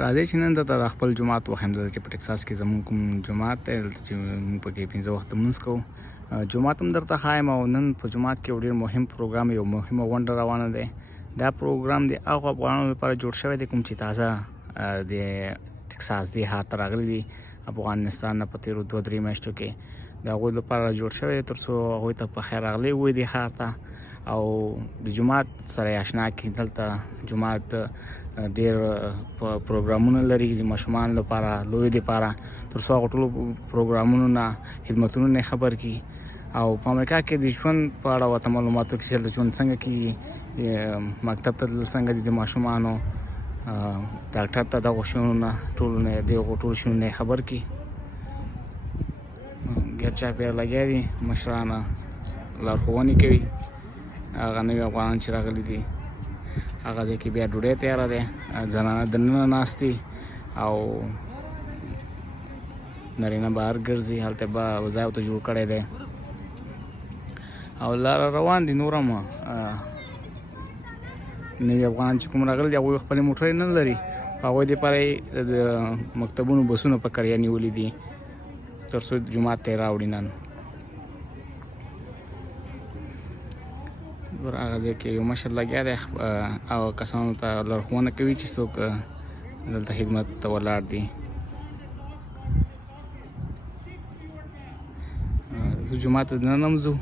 راځئ چې نن دلته د خپل جومات وښیم دلته چې په ټکساس کې زموږ کوم جومات دی دلته چې موږ پکې 15 وخته لمونځ کوو. جومات هم درته ښایم او نن په جومات کې یو ډېر مهم پروګرام یو مهمه غونډه روانه دی. دا پروګرام د هغو افغانانو لپاره جوړ شوی دی کوم چې تازه د ټکساس دې ښار ته راغلي دي افغانستان نه په تېرو 2-3 میاشتو کې. د هغوی لپاره جوړ شوی دی تر څو هغوی ته پخیر راغلی ووایي دې ښار ته او د جومات سره یې اشنا کړي. دلته جومات ډېر پروګرامونه لري د ماشومانو لپاره لویو دپاره تر څو هغو ټولو پروګرامونو نه خدمتونو نه خبر کړي او په امریکا کې د ژوند په اړه ورته معلومات ورکړي چې د ژوند څنګه کېږي، مکتب ته تلل څنګه دي د ماشومانو، ډاکټر ته دغو شیانو نه ټولو نه دغو ټولو شیانو نه خبر کړي. ګیر چاپېره لګیا دي مشران لارښوونې کوي. هغه نوي افغانان چې راغلي دي هغه ځای کې بیا ډوډۍ تیاره دی، زنانه دننه ناست دي او نارینه بهر ګرځي. هلته به ځای ورته جوړ کړی دی او لاره روان دي. نور هم نوي افغانان چې کوم راغلي دي هغوی خپلې موټرې نه لري، هغوی دپاره یې د مکتبونو بسونه په کرایه نیولي دي تر څو جومات ته یې راوړي نن. هغه ځای کې یو مشر لګیا دی او کسانو ته لارښوونه کوي چې څوک دلته خدمت ته ولاړ دي. زه جومات ته دننه هم ځو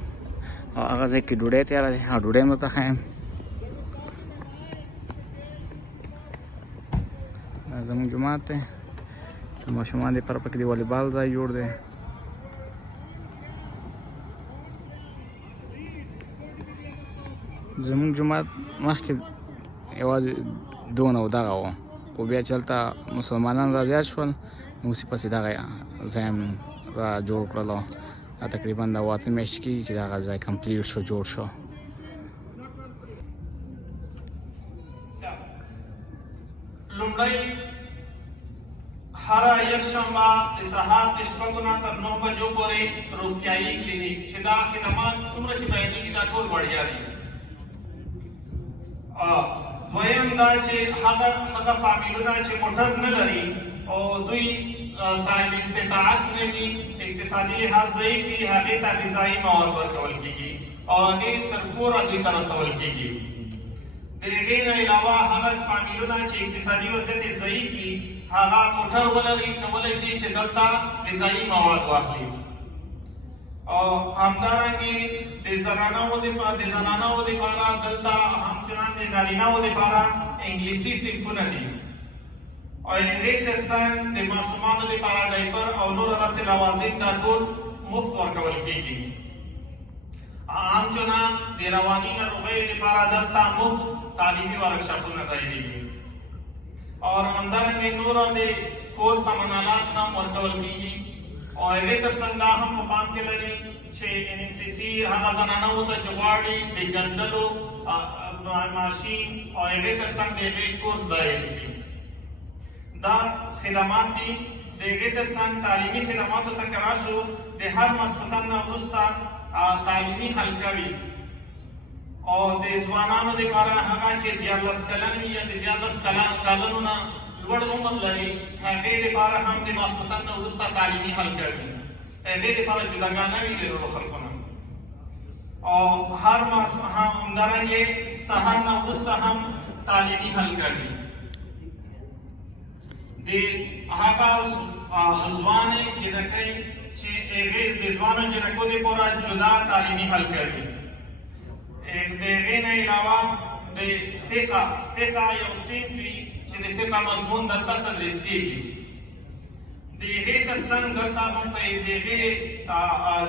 او هغه ځای کې ډوډۍ تیاره دی او ډوډۍ هم درته ښایم. دا زموږ جومات دی، د ماشومانو دپاره پکې د والیبال ځای جوړ دی. زموږ جومات مخکې یوازې دونه و دغه و، خو بیا چې هلته مسلمانان را زیات شول نو اوس یې پسې دغه ځای هم را جوړ کړلو. تقریبا د 8 میاشتې کېږي چې دغه ځای کمپلیټ شو، جوړ شو. لومړی هره یکشنبه د سهار د 6 نه تر 9 بجو پورې روغتیایي کلینیک چې دا خدمات څومره چې بیانېږي دا ټول وړیا دي. دویم دا چې هغه فامیلونه چې موټر نه لري او دوی صاحب استطاعت نه وي، اقتصادي لحاظ ضعیف وي، هغې ته غذایي مواد ورکول کېږي او هغې تر کوره دوی ته رسول کېږي. د هغې نه علاوه هغه فامیلونه چې اقتصادي وضعیت یې ضعیف وي هغه موټر ولري، کولی شي چې دلته غذایي مواد واخلي. او همدارنګې د زنانو دپاره دلته همچنان د نارینه‌و دپاره انګلیسي صنفونه دي او هغې تر څنګ د ماشومانو دپاره ډایپر او نور داسې لوازم دا ټول مفت ورکول کېږي. همچنان د رواني ناروغیو دپاره دلته مفت تعلیمي ورکشاپونه دایریږي او همدارنګې نور د کور سمنالات هم ورکول کېږي او هغې تر څنګ دا هم په پام کې لري چې NAMCC هغه زنانهو ته چې غواړي د ګنډلو ماشین او هغې تر څنګ د هغې کورس دایر کړي. دا خدمات دي. د هغې تر څنګ تعلیمي خدماتو ته که راشو د هر ماسخوتن نه وروسته تعلیمي حلقه وي او د ځوانانو دپاره هغه چې 14 کلن وي یا د 14 کلنو نه لوړ عمر لري هغې دپاره هم د ماسخوتن نه وروسته تعلیمي حلقه وي. هغې دپاره جداګانه وي د نورو خلکو نه او همدارنګې سهار نه وروسته هم تعلیمي حلقه وي. د هغه ځوانې جنکۍ چې هغې د ځوانو جنکو دپاره جدا تعلیمي حلقه وي. د هغې نه علاوه د فقه یو صنف وي چې د فقه مضمون دلته تدریس کېږي. د هغې تر څنګ دلته موږ په د هغې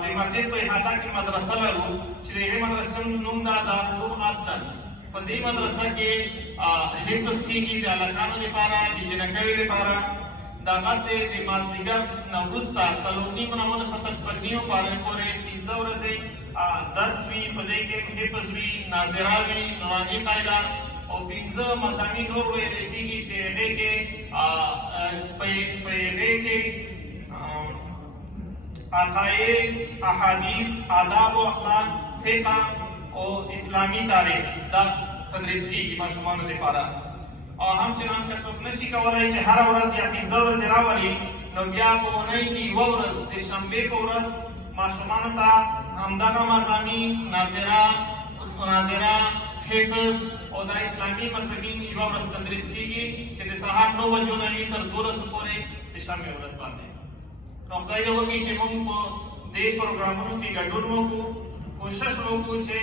د مسجد په احاطه کې مدرسه لرو چې د هغې مدرسې نوم ده دارالعلوم آسټن. په دې مدرسه کې حفظ کېږي د هلکانو دپاره، د جنکیو دپاره. دغسې د مازدیګر نه وروسته 4:30 نه 7:30 پورې 15 ورځې درس وي، په دې کې حفظ وي، ناظره وي، نوراني قاعده او 15 مضامین نور ویل کېږي چې هغې کې عقاید، احادیث، آداب و اخلاق، فقه او اسلامي تاریخ دا تدریس کېږي ماشومانو دپاره. او هم چنان که څوک نشي کولی چې هره ورځ یا 15 ورځې راولي، نو بیا په اونۍ کې یوه ورځ د شنبې په ورځ ماشومانو ته همدغه مضامین مناظره حفظ او د اسلامي مضامین یوه ورځ تدریس کېږي چې د سهار 9 بجو نه وي تر 12 پورې د شنبې ورځ باندې. نو خدای دې وکړي چې موږ په دې پروګرامونو کې ګډون وکړو، کوشش وکړو چې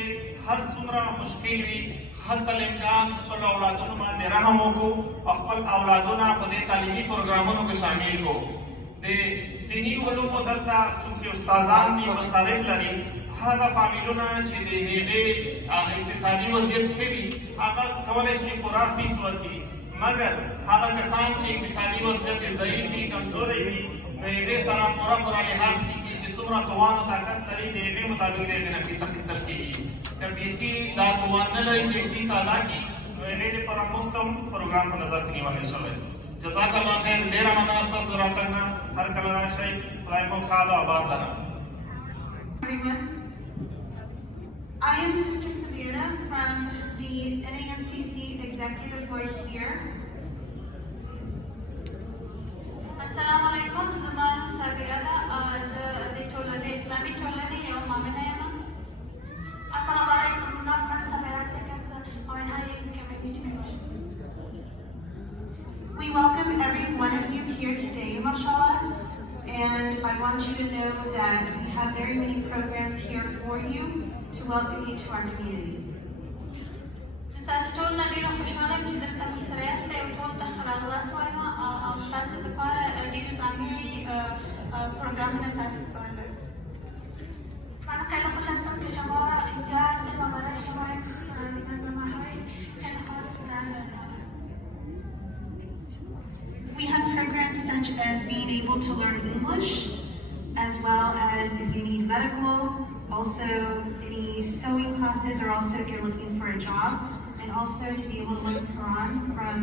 هر څومره مشکل وي حتی الامکان خپل اولادونو باندې رحم وکړو او خپل اولادونه په دې تعلیمي پروګرامونو کې شامل کړو. د دیني علومو دلته چونکې استادان دي مصارف لري، هغه فامیلونه چې د هغې اقتصادي وضعیت ښه وي هغه کولی شي پوره فیس ورکړي، مګر هغه کسان چې اقتصادي وضعیت یې ضعیف وي کمزوری وي نو هغې سره پوره لحاظ کېږي چې څومره توان او طاقت لري د هغې مطابق د هغې نه فیس اخیستل کېږي. که بیخي دا توان نه لري چې فیس ادا کړي نو هغې دپاره مفت هم پروګرام په نظر کې نیولی شوی. جزاک الله خیر. ډېره مننه ستاسو د راتګ نه، هر کله راشئ. خدای مو ښاد او آباد لره. I am Sister Savannah from the NAMCC Executive Board here. Assalamu alaikum. Zamanu Sabirada, the Islamic Tolani, or Mamanayama. Assalamu alaikum. Nafman Sabira Secretary or Community Member. We welcome every one of you here today, mashallah, and I want you to know that we have very many programs here for you to welcome you to our community. تاسو ټول نه ډېره خوشحاله یم چې دلته موږ سره یاست او ټول ته ښه راغلاست وایم او ستاسو لپاره ډېر ځانګړي پروګرامونه تاسو لپاره لرو. من خیلی خوش هستم که شما اینجا هستید و برای شما یک برنامه‌های خیلی خاص در We have programs such as being able to learn English, as well as if you need medical, also any sewing classes, or also if you're looking for a job, and also to be able to learn Quran from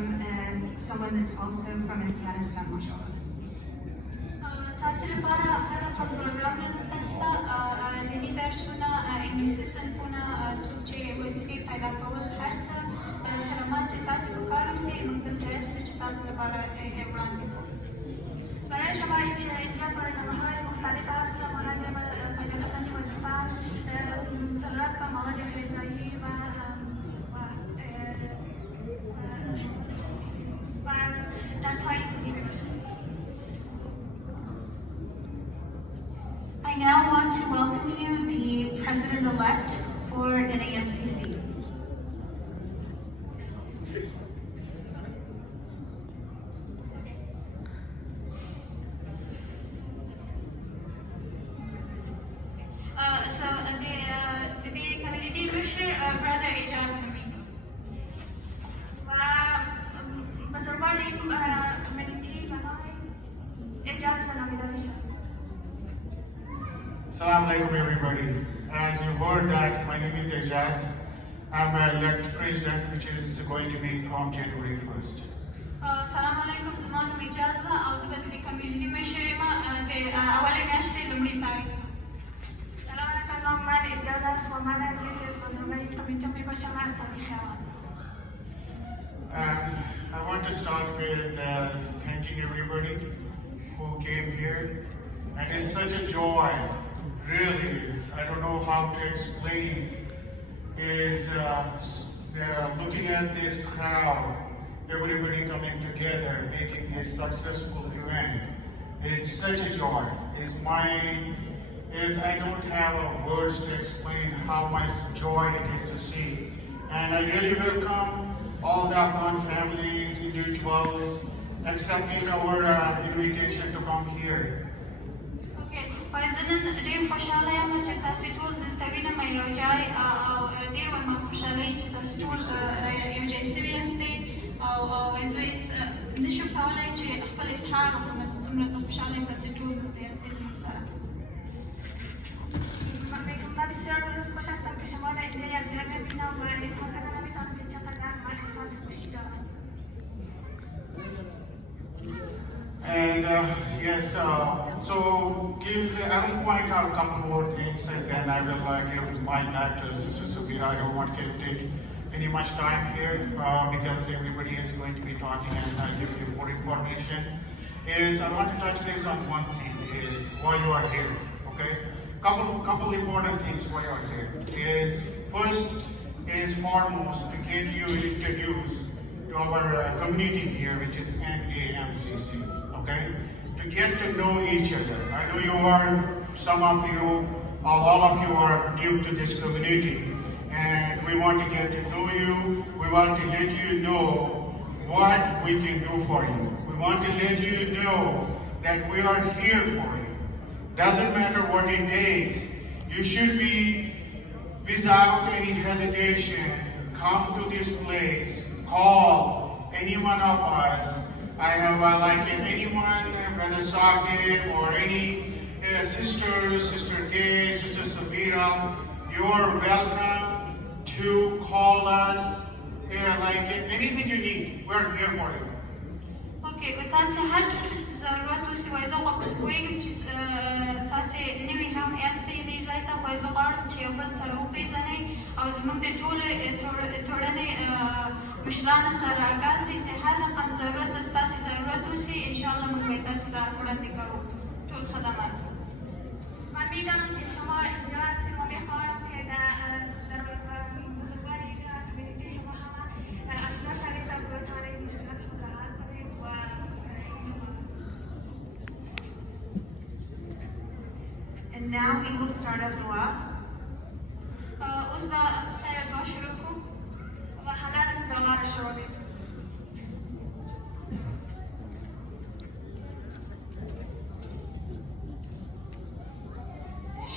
someone that's also from Afghanistan, mashallah. تاسو لپاره هر ډول پروګرامونه دلته شته، دیني درسونه، انګلیسي صنفونه، څوک چې وظیفې پیدا کول، هر څه خدمات چې تاسو په کار اوسئ موږ دلته یاستو چې تاسو لپاره وړاندې کړو. برای شما اینجا برنامه‌های مختلف هست مانند پیدا کردن وظیفه، ضرورت به مواد غذایی و درس‌های دیگه می‌باشد. I now want to welcome you, the President-elect for NAMCC. So the community wisher, brother Ijaz Nabi. و بزرگان این کمیونیتی به نام اجازه نامیده میشه. Assalamu alaikum everybody. As you heard that my name is Ijaz. I'm an elect president which is going to be from January 1st. سلام علیکم. زما نوم اجاز ده او زه به د کمیونټي مشر یم د اولې میاشتې لومړۍ تاریخ. سلام علیکم. من اجازه است و من از یکی از بزرگان این کمیته میباشم از تاریخ آن. And I want to start with thanking everybody who came here. And it's such a joy, really is. I don't know how to explain. Is looking at this crowd, everybody coming together, making this successful event. It's such a joy. I don't have words to explain how much joy it is to see. And I really welcome all the Afghan families, individuals, accepting our invitation to come here. زه نن ډېر خوشحاله یم چې تاسو ټول دلته وینم یو ځای او ډېر وایم خوشحالۍ چې تاسو ټول یو ځای سوي یاستئ او زه نشم کولی چې خپل اظهار وکړم چې څومره زه خوشحاله یم تاسو ټول دلته یاستئ زموږ سره. من بسیار روز خوش هستم که شما را اینجا یکجا ببینم و اظهار کردن نمیتونم که چقدر من احساس خوشی دارم. And yes, so I will point out a couple more things and then I will give my back to Sister Sabira. I don't want to take any much time here because everybody is going to be talking and I'll give you more information. Is I want to touch base on one thing is why you are here. Okay, couple important things why you are here. Is first is foremost to get you introduced to our community here, which is NAMCC. Okay, to get to know each other. I know you are, some of you, all of you are new to this community, and we want to get to know you. We want to let you know what we can do for you. We want to let you know that we are here for you. Doesn't matter what it takes. You should be, without any hesitation, come to this place, call any one of us. I have like anyone, whether Saqib or any sister, Sister Kay, Sister Samira, you're welcome to call us. Like anything you need, we're here for you. اوكي وتاسې هر څه ضرورت وشي وایي زه پوهېږم چې تاسې نوي هم یاستئ دې ځای ته خو زه غواړم چې یو بل سره وپېژنئ او زموږ د ټولې ټولنې مشرانو سره آګاه شئ چې هر رقم ضرورت ستاسې ضرورت وشي انشاءالله موږ به تاسو ته وړاندې کوو ټول خدمات. من میدانم که شما اینجا هستید و میخواهم که در بزرگواری کمیونیتی شما همه آشنا شوید تا بتوانید مشکلات خود را حل کنید و And now we will start our dua. اوس به خیر دعا شروع کړو و همه دعا را شروع کنید.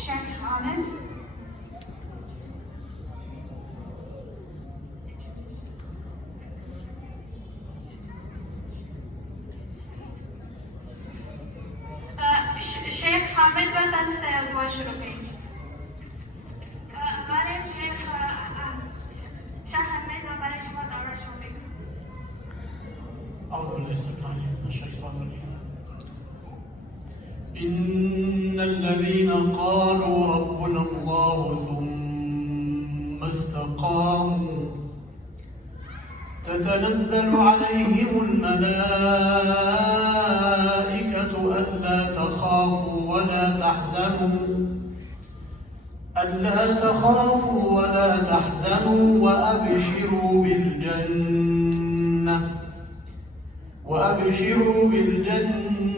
Sheikh Ahmed. شیخ حامد به تاسو ته یو دعا شروع کړي. برای شیخ حمید و برای شما دعا را شروع کنید. أعوذ بالله السميع العليم من الشيطان الرجيم. إن الذين قالوا ربنا الله ثم استقاموا تتنزل عليهم الملائكة ألا تخافوا ولا تحزنوا وأبشروا بالجنة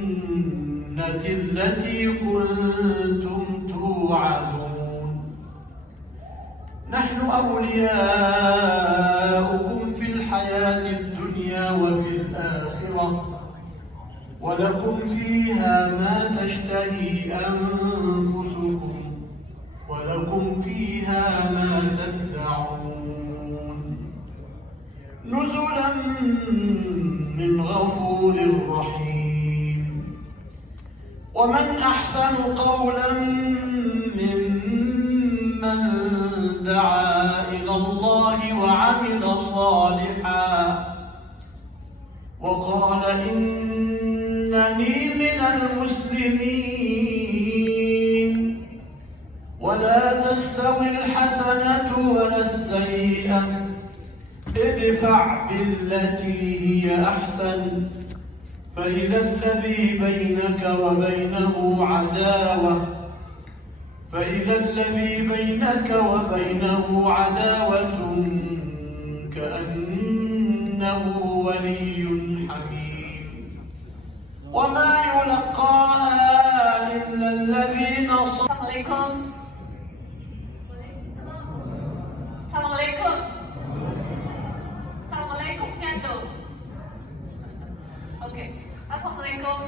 التي كنتم توعدون. نحن أولياؤكم في الحياة الدنيا وفي الآخرة ولكم فيها ما تشتهي أنفسكم ولكم فيها ما تدعون نزلا من غفور رحيم. ومن أحسن قولا ممن دعا إلى الله وعمل صالحا وقال إنني من المسلمين. ولا تستوي الحسنة ولا السيئة ادفع بالتي هي أحسن فإذا الذي بينك وبينه عداوة كأنه ولي حميم. وما يلقاها إلا الذين صبروا. Assalamualaikum, Kendo. Okay, Assalamualaikum.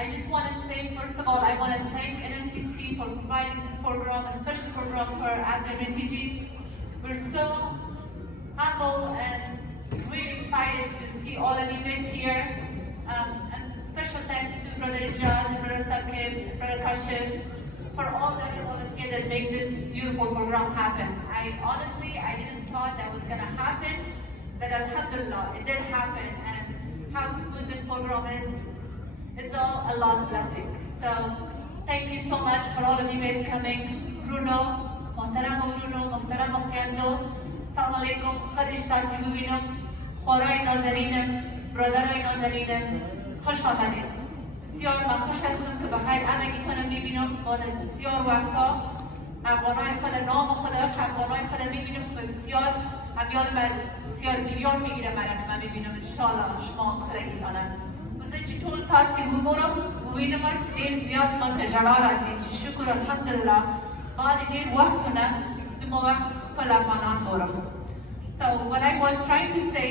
I just want to say, first of all, I want to thank NMCC for providing this program, a special program for Afghan refugees. We're so humble and really excited to see all of you guys here. And special thanks to Brother Ijaz and Brother Saqib, Brother Kashif, for all that volunteer that make this beautiful program happen. I didn't thought that was going to happen, but alhamdulillah, it did happen. And how smooth this program is, it's all Allah's blessing. So thank you so much for all of you guys coming. Bruno, Mohtaramo Kendo, سلام علیکم خودش تاسی ببینم خوارای نازنینم برادرای نازنینم خوش آمدید بسیار من خوش هستم که بخیر همگیتونم میبینم بعد از بسیار وقتا افغانای خود نام خدا که افغانای خود میبینم که بسیار همیال من بسیار گریان میگیرم من از من میبینم انشاءالله شما کلگی کنم بزن چی طول تاسی بگورم ببینم دیر زیاد من تجربه رازی چی شکر الحمدلله بعد دیر وقتونه دو وقت خپل افغانان بورم. So what I was trying to say,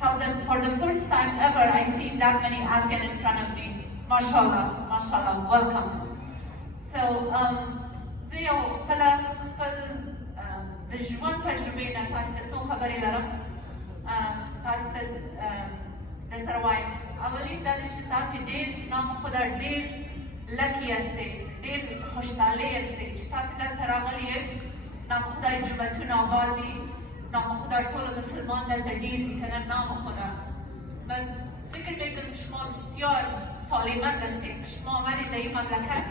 tell them for the first time ever I see that many Afghan in front of me. MashaAllah, MashaAllah, welcome. So, زه یو خپل د ژوند تجربې نه تاسو ته څو خبرې لرم تاسو ته در سره وایم اولین دا چې تاسو ډېر نام خدا ډېر لکی یاستئ ډېر خوشحاله یاستئ چې تاسو دلته راغلي یې نام خدا جوماتونه آباد دي نام خدا ټول مسلمان دلته ډېر دي که نه نام خدا من فکر میکنم شما بسیار طالبمند هستید شما آمدید در این مملکت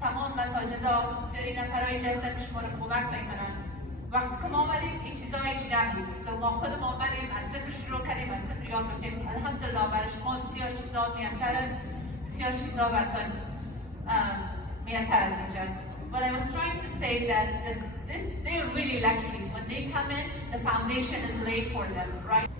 تمام مساجدها بسیاری نفرهای جستن که شما رو کمک میکنن وقتی که ما آمدیم این چیزا هیچ نبود ما خودم آمدیم از صفر شروع کردیم از صفر یاد گرفتیم الحمدلله برای شما بسیار چیزا میسر است بسیار چیزا براتون میسر است اینجا. But I was trying to say that they're really lucky when they come in the foundation is laid for them, right?